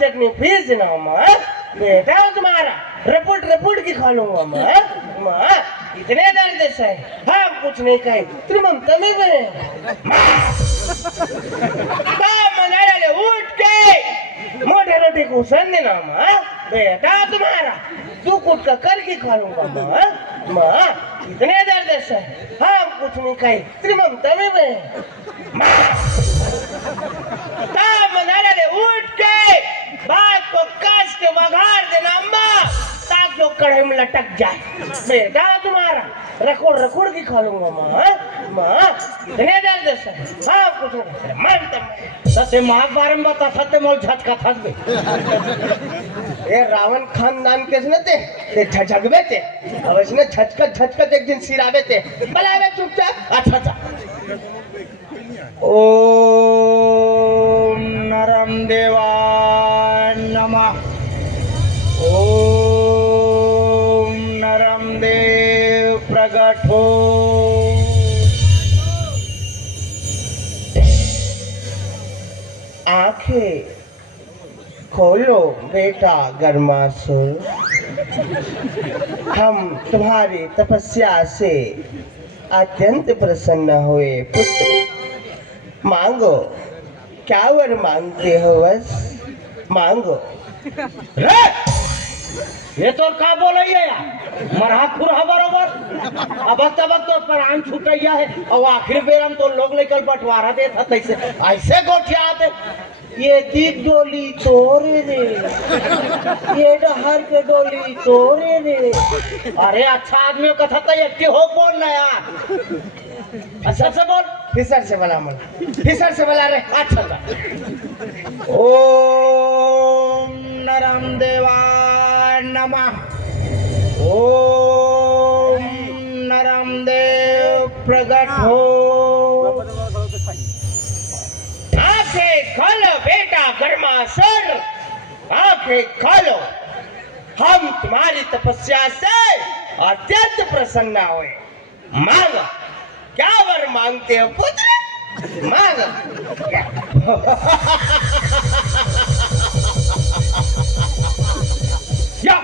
चटनी piece देना माँ। बेटा तुम्हारा रपुट रपुट की खा लूंगा माँ। माँ इतने दर्द से हाँ कुछ नहीं कहे तेरी ममता में बने ले उठ के मोटे रोटी को सन देना माँ। बेटा तुम्हारा तू कुछ का कर की खा लूंगा माँ। माँ इतने दर्द से हाँ कुछ नहीं कहे तेरी ममता में बने ले उठ के बात को कस के बघार देना माँ ताकि वो कढ़ाई में लटक जाए। बेटा तुम्हारा रखोड़ रखोड़ की खा लूंगा माँ। माँ इतने दर्द से हाँ कुछ नहीं मानता मैं सत्य महाभारत में बता सत्य मोल झटका थक बे ये रावण खानदान के न थे ते झगबे थे अब इसने झचकत झचकत एक दिन सिरावे थे बलावे चुपचाप। अच्छा अच्छा ओम नरम देवाय नमः ओम नरम देव प्रगट हो आंखें खोलो बेटा गर्मासुर हम तुम्हारी तपस्या से अत्यंत प्रसन्न हुए पुत्र मांगो क्या वर मांगते हो बस मांगो। रे ये तो का बोल रही है यार मरहा खुरहा बरोबर अब तब तो प्राण छूटैया है और आखिर बेर हम तो लोग लेकर बंटवारा दे था तैसे ऐसे गोठिया आते ये दिख डोली तोरे रे ये डहर के डोली तोरे रे। अरे अच्छा आदमी को कथा तो एक हो बोल ना यार अच्छा से बोल फिसर से बोला मला फिसर से बोला रे अच्छा ओम नरम देवाय नमः ओम नरम देव प्रगट हो आंखें खोलो बेटा गर्मासुर आंखें खोलो हम तुम्हारी तपस्या से अत्यंत प्रसन्न हुए मांगो क्या वर मांगते हो पुत्र मांगो। या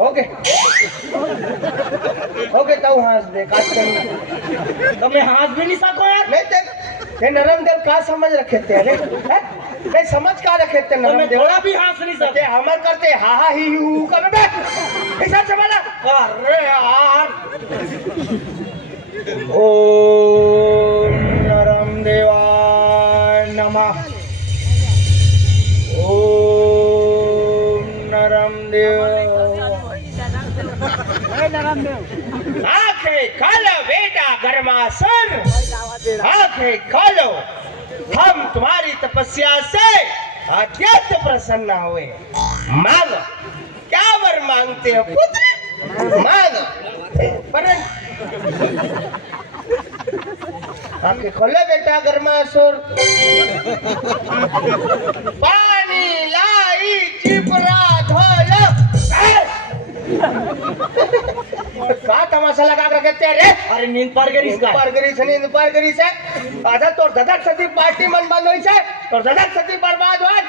ओके ओके तो हाथ दे काट कर तो मैं हाथ भी नहीं सको यार नहीं ते नरम देव का समझ रखे थे अरे नहीं समझ का रखे थे तो नरम मैं देव थोड़ा भी हाथ नहीं ते सकते हमर करते हा हा ही हू कर बे ऐसा से बोला अरे यार ओम नरम देवाय नमः ओम नरम देव आंखें खोलो बेटा गर्मासुर आंखें खोलो हम तुम्हारी तपस्या से अत्यंत प्रसन्न हुए मांगो क्या वर मांगते हो पुत्र मांगो। आंखें खोलो बेटा गर्मासुर पानी लाई चिपरा धोलो का तमाशा लगा कर रखे रे अरे नींद पर गई इसका नींद पार करी से आधा तोर ददक सती पार्टी मन बंद होई से तोर ददक सती बर्बाद होय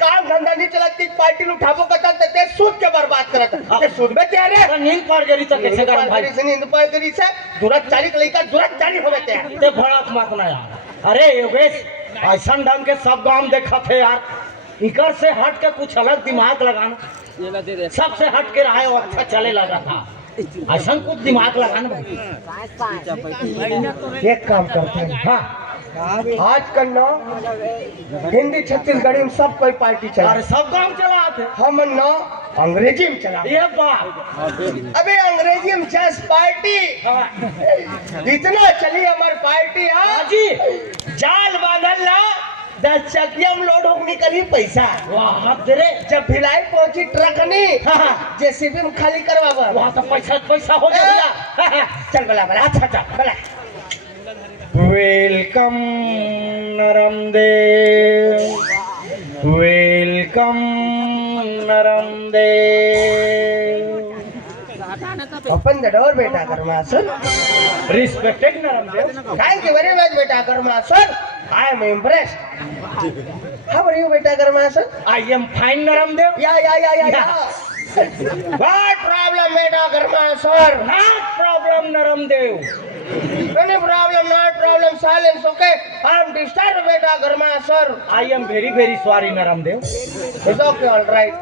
काम धंधा नहीं चलती पार्टी नु ठाबो कतन ते सूद के बर्बाद करत ते सूद में ते रे नींद पर गई तो कैसे करम भाई नींद पार करी से दुरत चाली लइका दुरत चाली होवे ते भड़क मत ना यार अरे योगेश ऐसा ढंग के सब गांव देखा थे यार इकर से हट के कुछ अलग दिमाग लगाना सबसे हट के रहा है वो अच्छा चले लगा था ऐसा कुछ दिमाग लगाना एक काम करते हैं हाँ आजकल ना हिंदी छत्तीसगढ़ी में सब कोई पार्टी चला अरे सब गांव चला थे हम ना अंग्रेजी में चला ये बात अबे अंग्रेजी में चस पार्टी इतना चली हमारी पार्टी हाँ जी जाल बांधल ना 10 चकिया में लोड होकर निकली पैसा वाह तेरे जब भिलाई पहुंची ट्रक नहीं जेसीबी में खाली करवा वहाँ तो पैसा पैसा हो जाएगा चल बला बला अच्छा अच्छा बला वेलकम नरम देव वेलकम नरम देव ओपन द डोर बेटा कर्मासुर रिस्पेक्टेड नरम देव थैंक यू वेरी मच बेटा कर्मासुर I am impressed. How are you, beta Garmasan? I am fine, Naramdev. Yeah. What problem, beta Garmasan? Not problem, Naramdev. Any problem, not problem, silence, okay? I am disturbed, beta Garmasan. I am very, very sorry, Naramdev. It's okay, all right.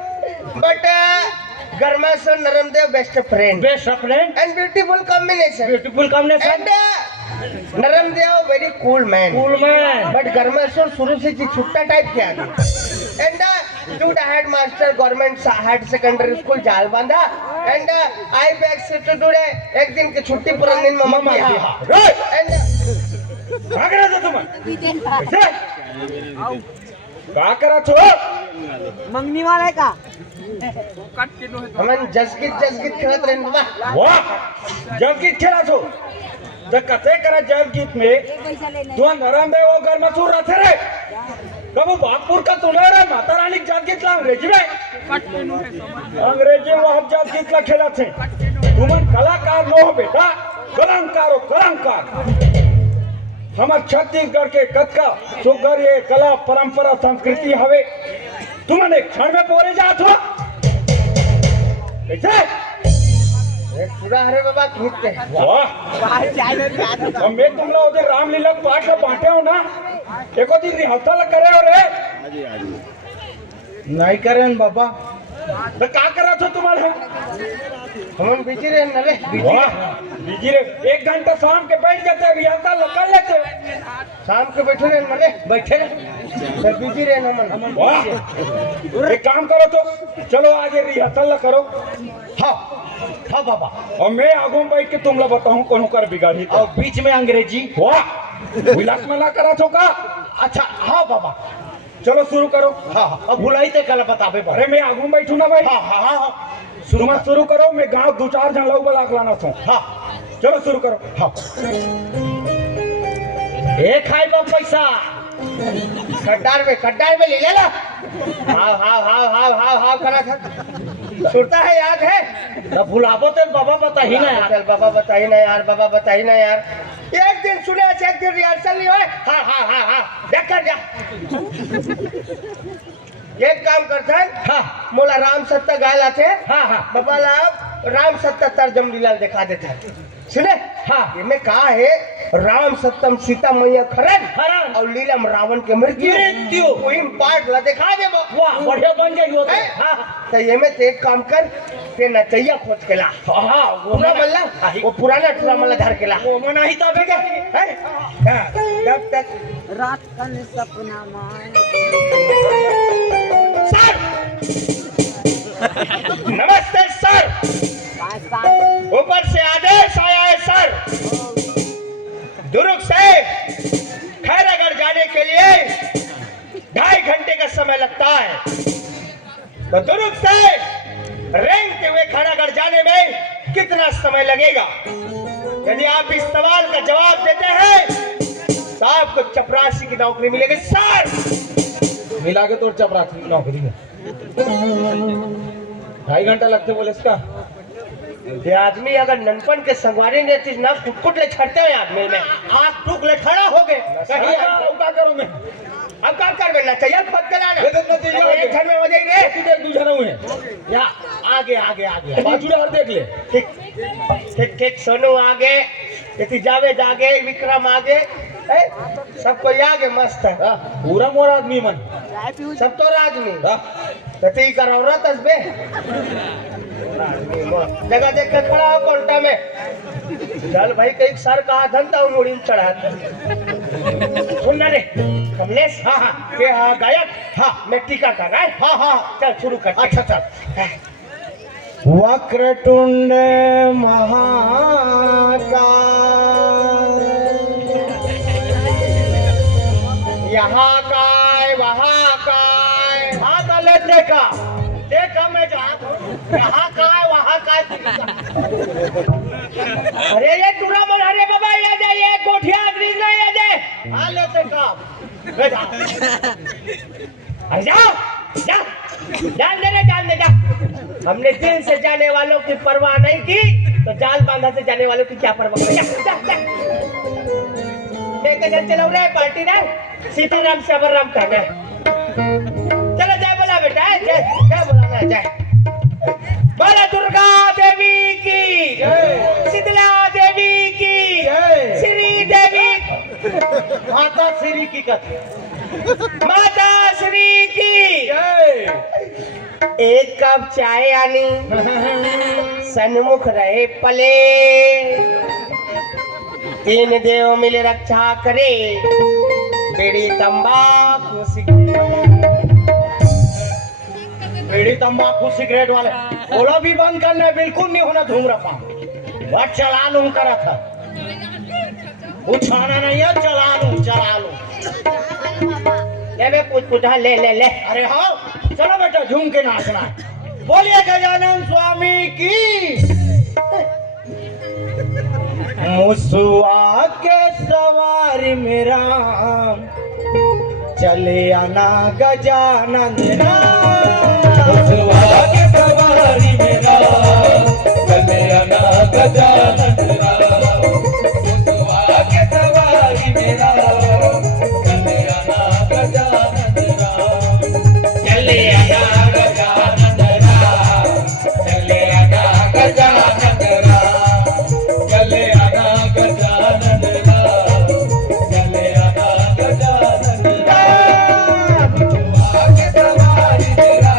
But Garmasan, Naramdev, best friend. Best of friend. And beautiful combination. Beautiful combination. And Naramdev, very cool man. Cool man. But Garmasan शुरू से छुट्टा type के आगे. And student headmaster government head secondary school जाल बांधा. And I back sit today एक दिन की छुट्टी पूरा दिन मम्मा बिहार. Right. And क्या करा था तुम? क्या करा छो? मंगनी वाला है का हमन जसगीत खेलत रहे बाबा. वाह, जबगीत खेला छो. तो कते करा जबगीत में तू नरमदेव वो घर में चूर रहे रे. कबू बागपुर का तूने रे माता रानी जबगीत ला अंग्रेजी में. अंग्रेजी वो हम जबगीत ला खेला थे. तुमन कलाकार नो हो बेटा, कलंकार हो कलंकार. हमार छत्तीसगढ़ के कतका सुगर ये कला परंपरा संस्कृति हवे. तुमन एक क्षण में बोले जात हो. कैसे? एक पूरा हरे बाबा खींचते. वाह, अब मैं तुम लोग उधर रामलीला के पाठ में बांटे हो ना. एको दिन रिहर्सल करे हो रे. नहीं करें बाबा. तो क्या करा था तुम्हारे? हमन बिजी रहे नले. वाह, बिजी रे. 1 घंटा शाम के बैठ जाते रिहर्सल कर लेते. शाम के बैठे रहे नले. बैठे. सर बिजी रहे हमन. वाह, एक काम करो तो चलो आज ये रिहर्सल करो. हाँ हाँ बाबा. और मैं आगू में बैठ के तुम लोग बताऊं कौन कर बिगाड़ी. और बीच में अंग्रेजी. वाह, विलास में ना करा छो का. अच्छा हाँ बाबा. चलो शुरू करो. हाँ हाँ. अब भुलाई ते कल बताबे पर. अरे मैं आगू में बैठू ना भाई. हाँ हाँ हाँ. तुम शुरू करो. मैं गांव 2-4 जन लोग बुला के लाना छो. हाँ चलो शुरू करो. हाँ. एक खाई बम पैसा खड्डार में ले लेला. हाँ हाँ हाँ हाँ हाँ हाँ करा था. सुनता है याद है. तब भुलाबो तो बाबा बता ही ना यार. चल बाबा बताई ना यार. बाबा बताई ना यार. एक दिन सुने एक दिन रिहर्सल नहीं हुए. हाँ हाँ हाँ हाँ देख कर जा. एक काम करते हैं. हाँ मोला राम सत्ता गायला थे. हाँ हाँ बाबा लाभ राम सत्ता तर्जम लीला दिखा देते हैं. सुने. हाँ. इसमें कहा है राम सत्यम सीता मैया खरन हरण और लीलम रावण के मृत्यु. वही पार्ट ला दिखा दे. वाह, बढ़िया बन जाई हो. हैं? हाँ तो ये में ते एक काम कर. ते नचैया खोज के ला. हाँ पूरा मल्ला वो पुराना टूरा मल्ला धर के ला. वो मना ही तब ठीक है. हैं? हाँ, तब तक रात का सपना मान सर. नमस्ते सर. ऊपर से आदेश आया है सर. दुर्ग से खैरागढ़ जाने के लिए 2.5 घंटे का समय लगता है. तो दुर्ग से रेंगते हुए खैरागढ़ जाने में कितना समय लगेगा? यदि आप इस सवाल का जवाब देते हैं तो आपको चपरासी की नौकरी मिलेगी सर. मिला के तो चपरासी की नौकरी में 2.5 घंटा लगते बोले इसका. ये आदमी अगर ननपन के संगवारी ने चीज ना कुट ले छड़ते हैं आदमी में. आँख टूक ले खड़ा हो गए. कहीं क्या करूं मैं? अब क्या कर बेना चाहिए खुद के लाना. ये तो नतीजा हो एक घर में हो जाए रे. किधर दूसरा हुए या आगे आगे आगे बाजू और देख ले. ठीक ठीक ठीक. सोनू आगे. यदि जावेद आगे. विक्रम आगे. है? सबको आगे मस्त है. हाँ, पूरा मोर आदमी मन. सब तो आदमी हाँ, तती कर औरत हसबे. जगह देख के खड़ा हो कोल्टा में. चल भाई कहीं सर कहा धनता मुड़ी में चढ़ा. सुनना रे कमलेश. हाँ हाँ के हाँ गायक. हाँ मैं टीका कर रहा है. हाँ हाँ चल शुरू कर. अच्छा चल. वक्रतुंड महाकाय यहाँ काय वहाँ काय. हाँ का ले देखा मैं जा. यहाँ काय वहाँ काय. अरे ये टूरा मन. अरे बाबा ये दे ये गोठिया ग्रीज ना ये दे. हाँ लेते काम. अरे जाओ जा. जान दे जा. हमने दिल से जाने वालों की परवाह नहीं की तो जाल बांधा से जाने वालों की क्या परवाह. लेके चल चलो रे पार्टी रे. सीताराम श्यामराम कहना है। चलो जय बोला बेटा, जय जय बोला, जय बोला दुर्गा देवी की, शीतला देवी की, श्री देवी, माता श्री की कथा, माता श्री की। एक कप चाय आनी, सन्मुख रहे पले, तीन देव मिले रक्षा करे, बीड़ी तंबाकू बीड़ी तंबाकू सिगरेट वाले बोलो भी बंद करना है, बिल्कुल नहीं होना धूम्रपान। बट चला लूं करा था, उछाना नहीं है, चला लूं ले बे पूछ ले ले ले। अरे हाँ चलो बेटा झूम के नाचना है। बोलिए गजानन स्वामी की। मुसुआ के सवारी मेरा चले आना गजानन मुसवा के सवारी मेरा चले आना गजानन मुसवा के सवारी मेरा चले आना गजानन चले आना गजानन चले आना गजानन चले आना गजानन चले आना गजानन मुसवा के सवारी मेरा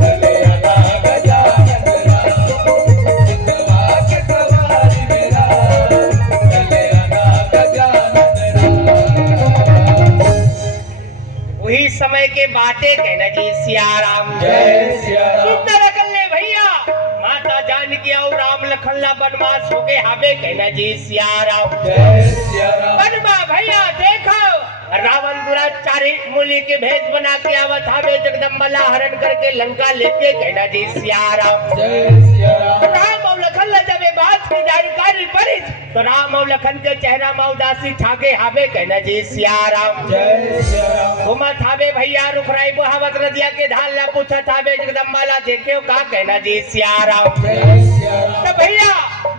चले आना गजानन मुसवा के सवारी मेरा चले आना गजानन। वही समय के बातें कहना जी सियाराम जय सिया राम। सुंदर कल्ले भैया, माता जानकी और राम लखन ला बनवास हो गए हावे कहना जी सियाराम। जय सिया राम। बनवा भैया देखो, रावण दुराचारी मूली के भेष बना के आवत हावे, जगदम्बा ला हरण करके लंका लेके कहना जी सियाराम। जय सिया राम। राम और लखन ला जब ये बात की जानकारी पड़ी तो राम और लखन के चेहरा में उदासी ठाके हावे कहना जी सियाराम। जय सिया राम। घुमा थावे भैया रुखराई बुहावत नदिया के ढाल ला पूछा थावे, जगदम्बा ला देखे का कहना जी सियाराम। जय सिया राम। तो भैया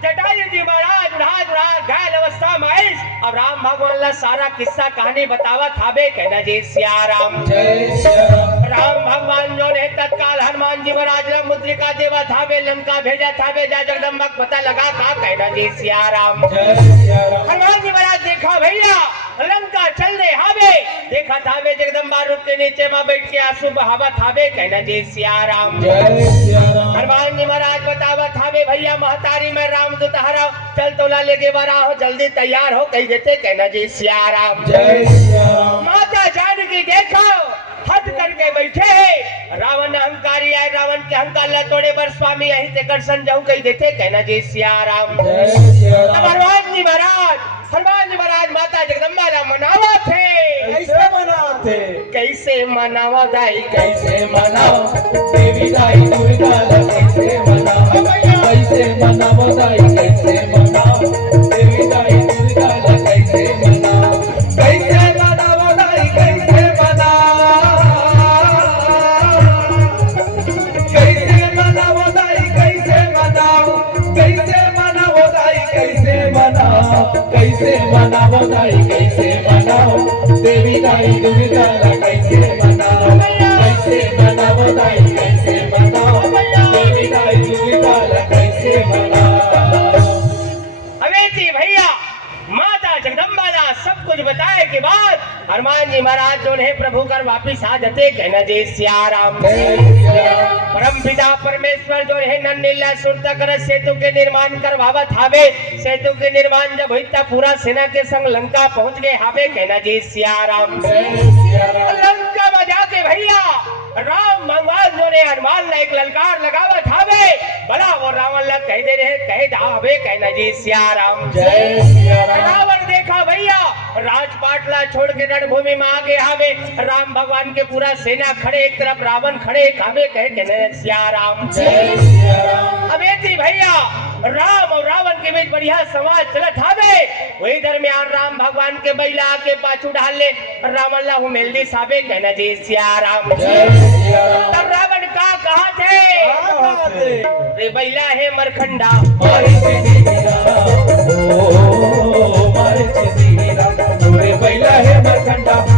जटायु जी महाराज उड़ाज घायल अवस्था में आइस, अब राम भगवान ला सारा किस्सा कहानी बतावा थावे कहना जी सियाराम। जय सिया राम। राम भगवान जो ने तत्काल हनुमान जी महाराज ला मुद्रिका देवा थावे, लंका भेजा थावे, जा जगदम्बा को पता लगा का कहना जी सियाराम। जय सिया राम। हनुमान जी महाराज देखा भैया लंका चल रहे हावे, देखा थावे जगदम्बा रुख के नीचे में बैठ के आंसू बहावा थावे कहना जी सियाराम। जय सिया राम। हनुमान जी महाराज बतावा थावे भैया महतारी में राम दूत हरा, चल तोला लेके बरा हो, जल्दी तैयार हो कही देते कहना जी सियाराम। जय सिया राम। माता जानकी देखो हट करके बैठे है, रावण अहंकारी है, रावण के अहंकार ला तोड़े बर स्वामी यहीं से कर संजाऊ कही देते कहना जी सियाराम। जय सिया तब राम। हनुमान जी महाराज माता जगदम्बा ला मनावा थे, कैसे मनाते? कैसे मनावा दाई कैसे मनाओ देवी दाई दुर्गा ला कैसे मनाओ? कैसे मनाओ दाई कैसे मनाओ देवी दाई दुर्गा ला कैसे मनाओ? कैसे मनाओ दाई कैसे मनाओ? कैसे मनाओ दाई कैसे मनाओ? कैसे मनाओ दाई कैसे मनाओ? कैसे मनाओ दाई कैसे मनाओ देवी दाई दुर्गा ला कैसे मनाओ? कैसे मनाओ दाई कैसे मनाओ देवी दाई दुर्गा ला कैसे मनाओ? अवेती भैया माता जगदम्बा ला सब कुछ बताए के बाद हनुमान जी महाराज जो है प्रभु कर वापिस आ जाते कहना जी सियाराम। जय सिया राम। परम पिता परमेश्वर जो है नन्नीला सुरता कर सेतु के निर्माण करवावत हावे, सेतु के निर्माण जब हुई तब पूरा सेना के संग लंका पहुंच गए हावे कहना जी सियाराम। जय सिया राम। लंका में जाके भैया राम भगवान जो ने हनुमान ला एक ललकार लगावत हावे, बड़ा वो रावण ला कह दे रहे कह दावे कहना जी सियाराम। जय सिया राम। रावण देखा भैया राजपाट ला छोड़ के रणभूमि में आगे हावे, राम भगवान के पूरा सेना खड़े, एक तरफ रावण खड़े एक हावे कहे कहने सियाराम। जय सिया राम। अबेती भैया राम और रावण के बीच बढ़िया संवाद चलत हावे, वही दरमियान राम भगवान के बैला आके पाछू डाल ले, रावण ला हुमेल्दी साबे कहना जी सियाराम। जय सिया राम। तब रावण का कहा थे रे बैला है मरखंडा, मारे से दीदा ओ मारे से दीदा तोरे बैला रहे मरखंडा